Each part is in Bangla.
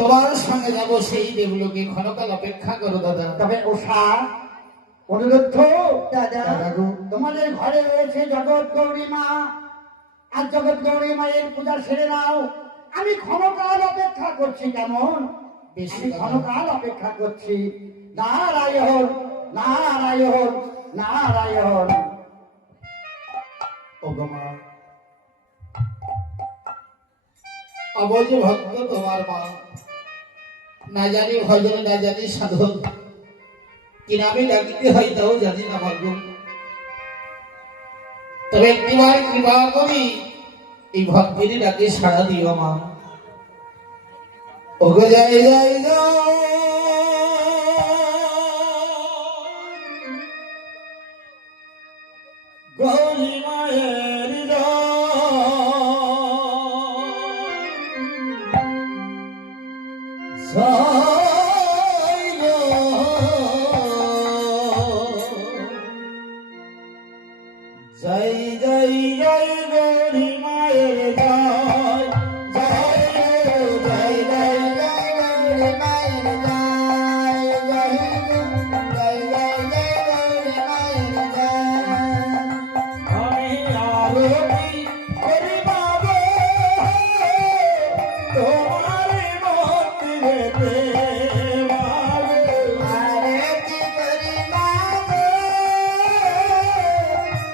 তোমার সঙ্গে যাবো সেই দেবলোকে ক্ষণকাল অপেক্ষা করো দাদা। তবে উষা অনুরোধ দাদা, তোমাদের ঘরে রয়েছে জগৎ গৌরী মা, আর জগৎ গৌরী মায়ের পূজা সেরে নাও। আমি ক্ষণকাল অপেক্ষা করছি। কেমন? আমি ক্ষণকাল অপেক্ষা করছি। নারায়ণ নারায়ণ নারায়ণ। ওগো মা, অবজ ভক্ত তোমার মা, না জানি ভজন না জানি সাধন, কি নামে ডাকিতে হয় তাও জানি না ভাগ্য। তবে একটিবার কৃপা করি এই ভক্তির ডাকে সাড়া দিও মা। ওগো যাই যাই গৌরী মায়ের জয় জয় জয় গৌরী মায়ের জয়, জয় জয় জয় জয় গৌরী মায়ের জয়, জয় জয় জয় জয় গৌরী মায়ের জয়। আমি আরতি করি বাবা তোমার মন্দিরেতে, আরতি করি বাবা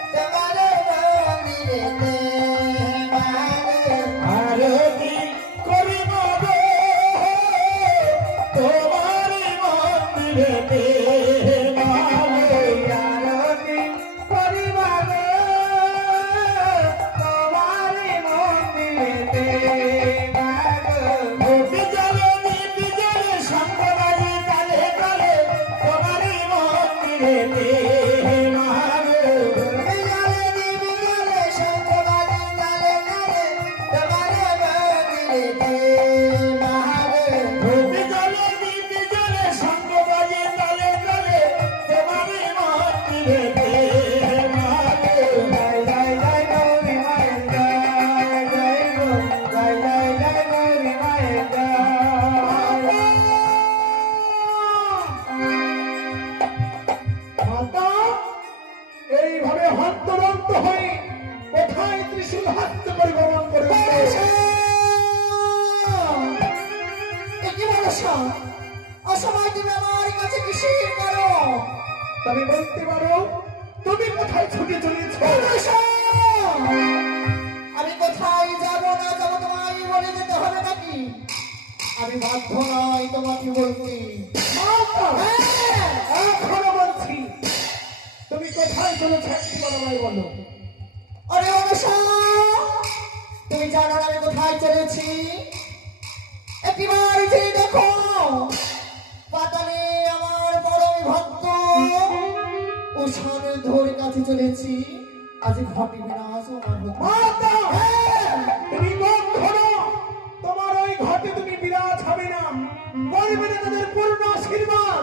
তোমার মন্দিরেতে, আরতি করি বাবা তোমার মন্দিরেতে, আরতি করি বাবা তোমার মন্দিরেতে। নিতি জলে নিতি জলে শঙ্খ বাজে তালে তালে তোমার মন্দিরেতে, এইভাবে হন্তদন্ত হয়ে কোথায় ত্রিশূল হাতে করে গমন করে অসময় তুমি আমার কাছে কিসের করো? তবে বলতে পারো তুমি কোথায় ছুটে চলেছ? আমি কোথায় যাব না যাব তোমায় বলে যেতে হবে নাকি? আমি বাধ্য নয় তোমাকে বলতে। এখনো বলছি তুমি কোথায় চলেছ একটি বড় বলো। আরে অবশ্য তুমি জানো না আমি কোথায় চলেছি? একবার যে দেখো পাতালে আমার পরম ভক্ত উষার ধরে কাছে চলেছি। আজ ঘটিবে না তুমি মুখ খোলো, তোমার ওই ঘটে তুমি বিরাজ হবে না, বলবে না তাদের পূর্ণ আশীর্বাদ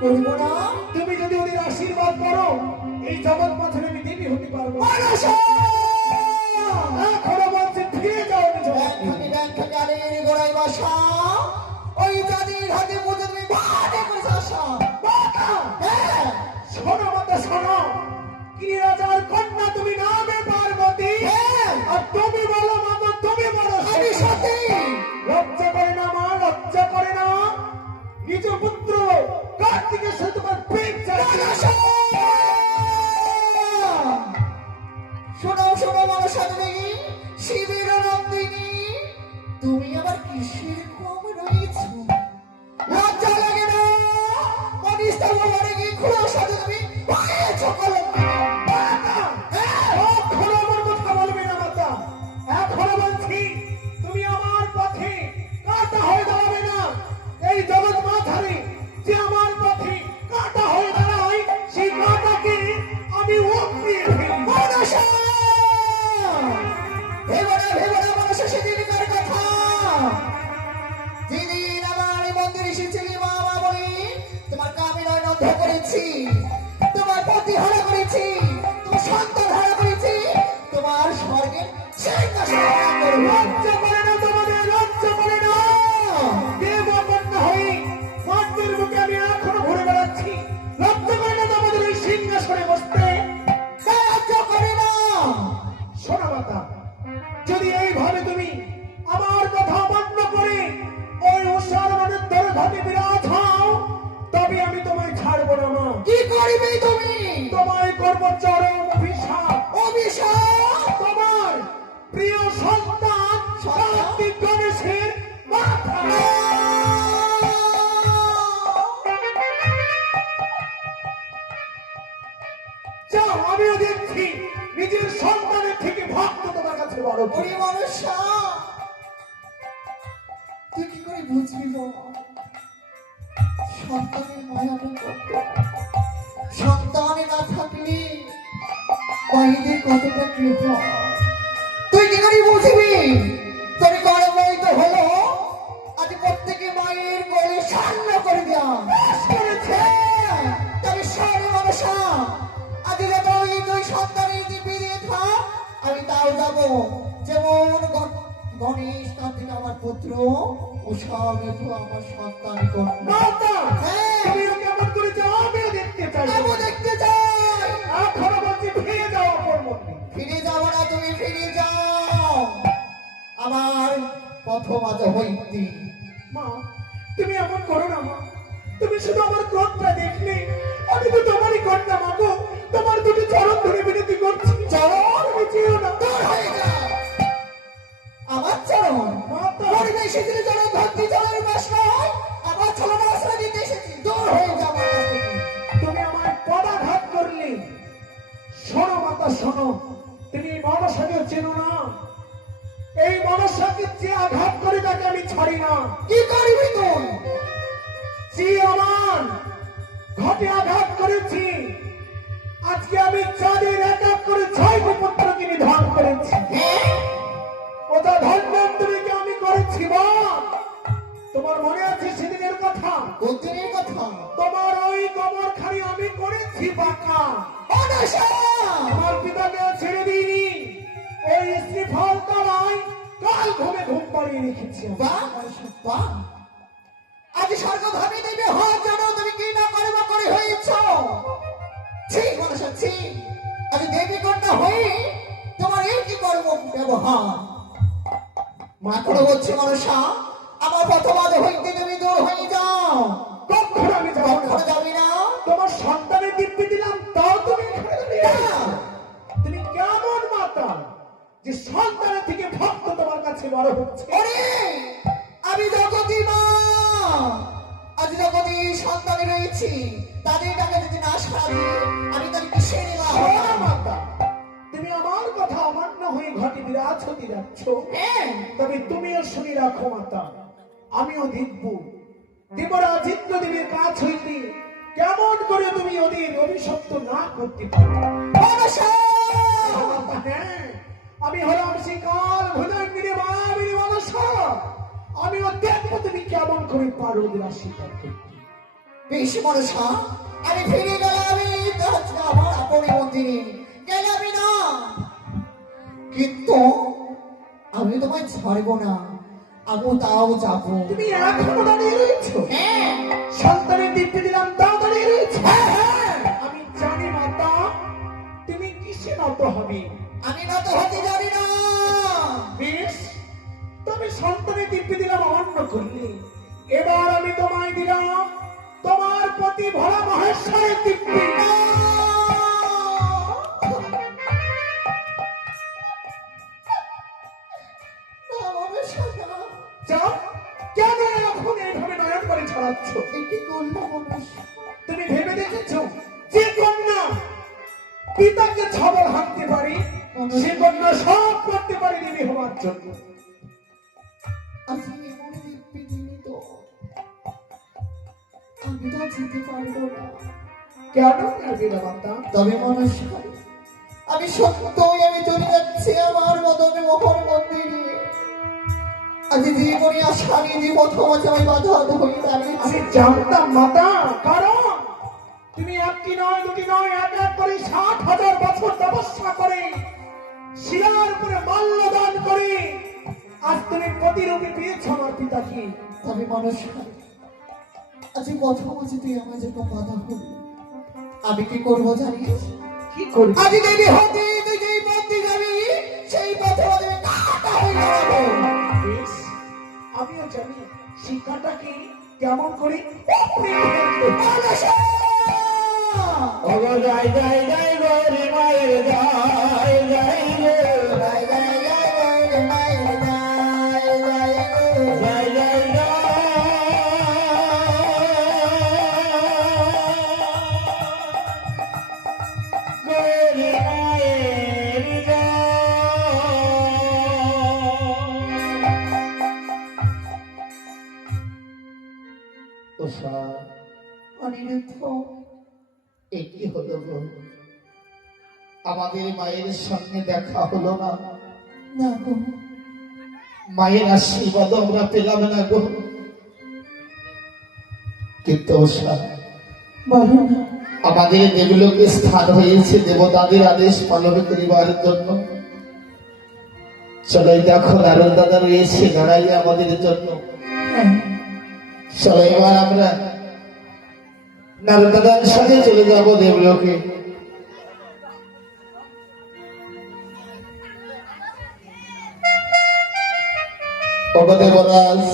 করব না। তুমি যদি ওদের আশীর্বাদ করো এই জগৎ মাঝে আমি দেবী হতে পারবো। এখনো বলছে ফিরে যাও ব্যাংকের গোড়ায় বসা ওই জাতির হাতে পুজো তুমি বাদে করেছ আশা। শোনো মতো শোনো, গিরিরাজার কন্যা তুমি নামে পার্বতী, আর তুমি বলো মাতো তুমি বলো আমি সত্যি। লজ্জা করে না মা, লজ্জা করে না? নিজ পুত্র কার্তিকের সাথে তোমার প্রেম চাইছে। শোনো শোনো মনসা তুমি শিবের নন্দিনী, তুমি আবার কিসের কম রয়েছ? লজ্জা লাগে না? কনিষ্ঠা বলে গিয়ে খুলো সাথে তুমি পায়েছ কলঙ্কিনী। এখনো আমার কথা বলবে না মাতা, এখনো বলছি তুমি আমার পথে কাঁটা হয়ে দাঁড়াবে না। এই জগৎ মাথারে যে আমার পথে কাঁটা হয়ে দাঁড়ায় সেই কাঁটাকে আমি উপড়িয়ে ফেলি। মনসা ভেবো না মনসা সেদিনকার কথা, যেদিন আমার মন্দির এসেছিলি বাবা বলি তোমার কামিনয় নন্ধ করেছি, তোমার পতি হারা করেছি, তোমার সন্তান হারা করেছি, তোমার স্বর্গের সিংহাসন করব। লজ্জা করে না তোমাদের, লজ্জা করে না? দেব বুঝবি বাবা, সন্তানের মায়াটা কত, সন্তান না থাকলে মায়েদের কতটা কি হয় তুই কি করে বুঝবি? তোর গর্বই তো হলো আজ প্রত্যেকে মায়ের কোলে স্বর্ণ করে দেয়া করেছে। তবে স্বর্ণ মানুষা আজ যত ওই দুই সন্তানের দিবি দিয়ে থাক, আমি তাও যাব। যেমন গণেশ কার্তিক আমার পুত্র, ও সব আমার সন্তান কন্যা। মাতা, হ্যাঁ। তুমি কেমন করে যাও আমিও দেখতে চাই। আমিও দেখতে চাই। এখনো বলছি ফিরে যাও অপর মন্দির। ফিরে যাও না, তুমি ফিরে যাও আমার প্রথমাজ হইতে। মা, তুমি এমন করো না মা। তুমি শুধু আমার ক্রোধটা দেখলে, আমি তো তোমারই কন্যা মা গো। তোমার দুটি চরণ ধরে বিনতি করছি। চরণ? তুমি যেও না। দূর হয়ে যাও। আমার চরণ মাতা, পরিবেশে যদি চরণ ভক্তি চরণের বাস নয়, আমার ছলনা আশ্রয় দিতে এসেছি। দূর হয়ে যাও আমার কাছ থেকে। তুমি আমায় পদাঘাত করলে। শোনো মাতা শোনো, তুমি এই মনসাকে চেনো না। এই মনসাকে যে আঘাত করে তাকে আমি ছাড়ি না। কি করবি তুই? যে আমার ঘটে আঘাত করেছি, আজকে আমি চাঁদের এক এক করে 6টি পুত্রকে নিধন করেছি। হ্যাঁ? ওটা ধন্যন্তরীকে আমি করেছি মা। তোমার মনে আছে সেদিনের কথা? বুদ্ধির কথা। তোমার ওই কবরখানি আমি করেছি বাঁকা। মনসা! আমার পিতাকে ছেড়ে দিইনি। ওই শ্রীফল তলায় কাল ঘুমে ঘুম পাড়িয়ে রেখেছি। বাহ, মনসা, বাহ। আজ স্বর্গভাবে দেবে হওয়ার জন্য তুমি কি না কর্ম করে হয়েছ? ছি মনসা, ছি। আজ দেবী কন্যা হয়ে তোমার এই কি কর্ম ব্যবহার? মা করে বলছি মনসা, আমার প্রথমাজ হইতে তুমি দূর হয়ে যাও। কখন আমি যাবো না। কখনো যাবি না। তোমার সন্তানের দিব্যি দিলাম, তাও তুমি এখানে দাঁড়িয়ে আছো? না। তুমি কেমন মাতা যে সন্তানের থেকে ভক্ত তোমার কাছে বড় হচ্ছে? ওরে, আমি জগতী মা। আজ জগতী সন্তানে রয়েছি, তাদের টাকা যদি না সারি আমি তার কিসের মা হব? শোনো মাতা, তুমি আমার কথা অমান্য হয়ে ঘটে বিরাজ হতে যাচ্ছ। হ্যাঁ, তবে তুমিও শুনে রাখো মাতা, আমিও দেখব দেবরাজ ইন্দ্রদেবের কাছ হইতে কেমন করে তুমি ওদের অভিশপ্ত না করতে পারো। মনসা! মাতা, হ্যাঁ, আমি হলাম শিকার ভুজঙ্গিনী মায়াবিনী মনসা। আমিও দেখবো তুমি কেমন করে পারো ওদের অস্বীকার করতে। বেশ মনসা, আমি ফিরে গেলাম। আমি আমার আপনি মন্দিরে গেলামই না, কিন্তু আমি তোমায় ছাড়বো না। আমি তাও যাবো। তুমি এখনো দাঁড়িয়ে রয়েছো? হ্যাঁ, সন্তানের দিব্যি দিলাম, তাও দাঁড়িয়ে রয়েছো? হ্যাঁ, হ্যাঁ। আমি জানি মাতা, তুমি কিসে নত হবে। আমি না তো হতে জানি না। বেশ, তবে সন্তানের দিব্যি দিলাম অমান্য করলে, এবার আমি তোমায় দিলাম তোমার প্রতি ভরা মহেশ্বরের দিব্যি। যাও, কেন এখন এইভাবে নয়ন করে ছড়াচ্ছ? তুমি ভেবে দেখেছো যে কন্যা পিতাকে ছবল হাঁটতে পারে, সে কন্যা সব করতে পারে দেবী হওয়ার জন্য। আমি তো যেতে পারবো না। কেন পারবে না মাতা? তবে মানুষ আমি সত্যই আমি চলে যাচ্ছি আমার মদন মোহন মন্দিরে। আজ জীবনে আশা নিয়ে প্রথম আমি বাধা হয়ে দাঁড়িয়েছি। আমি জানতাম মাতা, কারণ তুমি একটি নয় দুটি নয় এক এক করে 60,000 বছর তপস্যা করে শিলার উপরে মাল্যদান করে আজ তুমি প্রতিরূপে পেয়েছ আমার পিতাকে। তবে মানুষ আজ প্রথম তুই আমার জন্য বাধা হলি, আমি কি করবো জানিস? কি করবি? আজ দেবী হতে তুই যেই পথে যাবি সেই পথে আমি কাটা হয়ে যাবো। বেশ, আমিও জানি শিক্ষাটাকে কেমন করে উপড়ে ফেলতে। মানুষা! জয় জয় জয় গৌরী মায়ের জয় জয় রে। জয় জয় জয় জয় মায়ের জয় জয় জয়। জয় জয় জয় গৌরী মায়ের জয়। ওষা অনিরুদ্ধ এ কি হলো গো? আমাদের মায়ের সঙ্গে দেখা হলো না। না গো, মায়ের আশীর্বাদ আমরা পেলাম না গো। কিন্তু ওষা বলো না, আমাদের দেবলোকে স্থান হয়েছে দেবতাদের আদেশ পালন করিবার জন্য। চলো দেখো নারদ দাদা রয়েছে দাঁড়াই আমাদের জন্য। চলো এবার আমরা নারদ দাদার সাথে চলে যাবো দেবলোকে। দেবরাজ